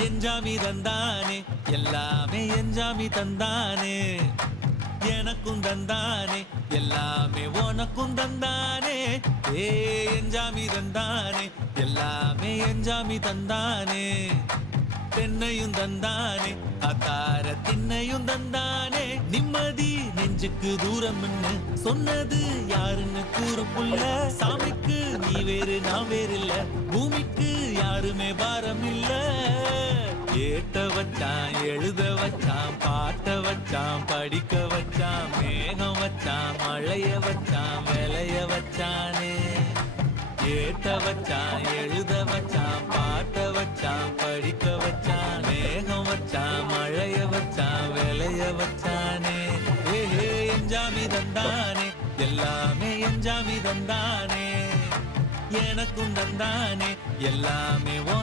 எஞ்சாமி தந்தானே எல்லாமே எஞ்சாமி தந்தானே எனக்கும் தந்தானே எல்லாமே உனக்கும் தந்தானே ஏ எஞ்சாமி தந்தானே எல்லாமே எஞ்சாமி தந்தானே தென்னையும் தந்தானே அத்தார திண்ணையும் தந்தானே நிம்மதி நெஞ்சுக்கு தூரம் சொன்னது யாருன்னு கூறுப்புள்ள சாமிக்கு நீ வேறு நான் வேறு இல்ல பூமிக்கு யாருமே பாரம் இல்ல ஏத்த வச்சான் எழுத வச்சான் பாட்ட வச்சான் படிக்க வச்சான் மேகம் வச்சான் மழைய வச்சான் விளைய வச்சானே ஏத்த வச்சான் எழுத வச்சான் பாட்ட வச்சான் படிக்க வச்சான் மேகம் வச்சான் மழைய வச்சான் விளைய வச்சானே ஏஹே எஞ்சாமி தந்தானே எல்லாமே எஞ்சாமி தந்தானே எனக்கும் தந்தானே எல்லாமே